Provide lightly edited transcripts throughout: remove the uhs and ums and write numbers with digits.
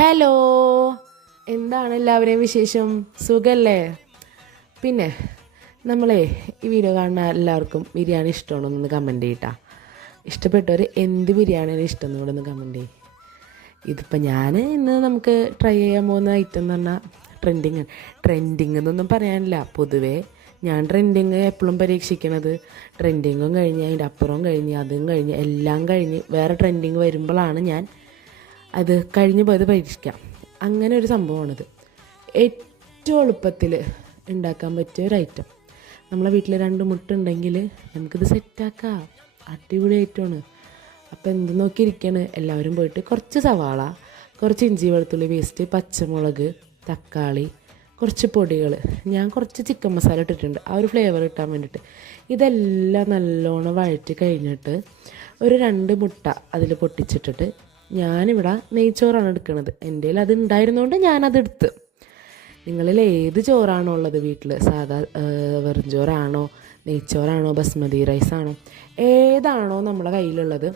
Hello, എന്താണ് എല്ലാവരെയും വിശേഷം? സുഖല്ലേ? പിന്നെ നമ്മളെ ഈ വീഡിയോ കാണുന്ന എല്ലാവർക്കും ബിരിയാണി ഇഷ്ടമാണോ എന്നൊന്ന് കമൻറ്റ് ചെയ്യട്ടാ. ഇഷ്ടപ്പെട്ടവർ എന്ത് ബിരിയാണിയാണ് ഇഷ്ടം എന്ന് കൂടെ ഒന്ന് കമൻറ്റ് ചെയ്യും. ഇതിപ്പോൾ ഞാൻ ഇന്ന് നമുക്ക് ട്രൈ ചെയ്യാൻ പോകുന്ന ഐറ്റം എന്ന് പറഞ്ഞാൽ ട്രെൻഡിങ് എന്നൊന്നും പറയാനില്ല. പൊതുവേ ഞാൻ ട്രെൻഡിങ് എപ്പോഴും പരീക്ഷിക്കണത് ട്രെൻഡിങ്ങും കഴിഞ്ഞ് അതിൻ്റെ അപ്പുറവും കഴിഞ്ഞ് അതും കഴിഞ്ഞ് എല്ലാം കഴിഞ്ഞ് വേറെ ട്രെൻഡിങ് വരുമ്പോഴാണ് ഞാൻ അത് കഴിഞ്ഞ് പോയത് പരീക്ഷിക്കാം. അങ്ങനെ ഒരു സംഭവമാണിത്. ഏറ്റവും എളുപ്പത്തിൽ ഉണ്ടാക്കാൻ പറ്റിയ ഒരു ഐറ്റം. നമ്മളെ വീട്ടിൽ 2 മുട്ട ഉണ്ടെങ്കിൽ നമുക്കിത് സെറ്റാക്കാം. അടിപൊളി ഐറ്റമാണ്. അപ്പോൾ എന്ത് നോക്കിയിരിക്കുകയാണ്, എല്ലാവരും പോയിട്ട് കുറച്ച് സവാള, കുറച്ച് ഇഞ്ചി വെളുത്തുള്ളി പേസ്റ്റ്, പച്ചമുളക്, തക്കാളി, കുറച്ച് പൊടികൾ, ഞാൻ കുറച്ച് ചിക്കൻ മസാല ഇട്ടിട്ടുണ്ട് ആ ഒരു ഫ്ലേവർ കിട്ടാൻ വേണ്ടിയിട്ട്. ഇതെല്ലാം നല്ലോണം വഴറ്റി കഴിഞ്ഞിട്ട് ഒരു 2 മുട്ട അതിൽ പൊട്ടിച്ചിട്ടിട്ട് ഞാനിവിടെ നെയ്ച്ചോറാണ് എടുക്കുന്നത്. എൻ്റെ കയ്യിൽ അത് ഉണ്ടായിരുന്നതുകൊണ്ട് ഞാനതെടുത്ത്. നിങ്ങളിൽ ഏത് ചോറാണോ ഉള്ളത് വീട്ടിൽ, സാധാ വെറും ചോറാണോ, നെയ്ച്ചോറാണോ, ബസ്മതി റൈസാണോ, ഏതാണോ നമ്മളെ കയ്യിലുള്ളത്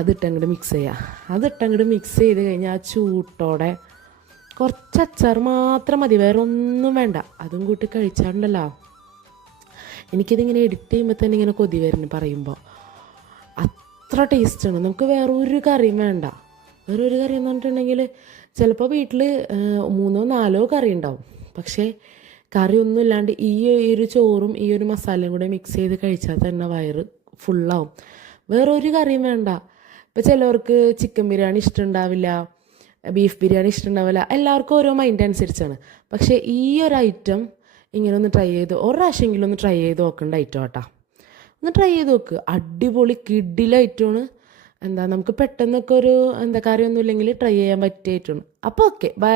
അതിട്ടങ്ങോട്ട് മിക്സ് ചെയ്യുക. അതിട്ടങ്ങോട്ട് മിക്സ് ചെയ്ത് കഴിഞ്ഞാൽ ആ ചൂട്ടോടെ കുറച്ച് അച്ചാർ മാത്രം മതി, വേറെ ഒന്നും വേണ്ട. അതും കൂട്ടി കഴിച്ചാണ്ടല്ലോ, എനിക്കിതിങ്ങനെ എഡിറ്റ് ചെയ്യുമ്പോൾ തന്നെ ഇങ്ങനെ കൊതി വരുന്നു പറയുമ്പോൾ. അത്ര ടേസ്റ്റാണ്. നമുക്ക് വേറൊരു കറിയും വേണ്ട. വേറൊരു കറി എന്ന് പറഞ്ഞിട്ടുണ്ടെങ്കിൽ ചിലപ്പോൾ വീട്ടിൽ 3-4 കറി ഉണ്ടാവും. പക്ഷേ കറിയൊന്നും ഇല്ലാണ്ട് ഈ ഒരു ചോറും ഈ ഒരു മസാലയും കൂടെ മിക്സ് ചെയ്ത് കഴിച്ചാൽ തന്നെ വയറ് ഫുള്ളാവും. വേറൊരു കറിയും വേണ്ട. ഇപ്പോൾ ചിലവർക്ക് ചിക്കൻ ബിരിയാണി ഇഷ്ടമുണ്ടാവില്ല, ബീഫ് ബിരിയാണി ഇഷ്ടമുണ്ടാവില്ല. എല്ലാവർക്കും ഓരോ മൈൻഡ് അനുസരിച്ചാണ്. പക്ഷേ ഈ ഒരു ഐറ്റം ഇങ്ങനെ ഒന്ന് ട്രൈ ചെയ്ത് ഒരു പ്രാവശ്യമെങ്കിലും ഒന്ന് ട്രൈ ചെയ്ത് നോക്കേണ്ട ഐറ്റം കേട്ടോ. ഒന്ന് ട്രൈ ചെയ്ത് നോക്ക്. അടിപൊളി കിഡിലായിട്ടാണ്. നമുക്ക് പെട്ടെന്നൊക്കെ ഒരു കറിയൊന്നും ഇല്ലെങ്കിൽ ട്രൈ ചെയ്യാൻ പറ്റിയ ഐറ്റമാണ്. അപ്പോൾ ഓക്കെ, ബൈ.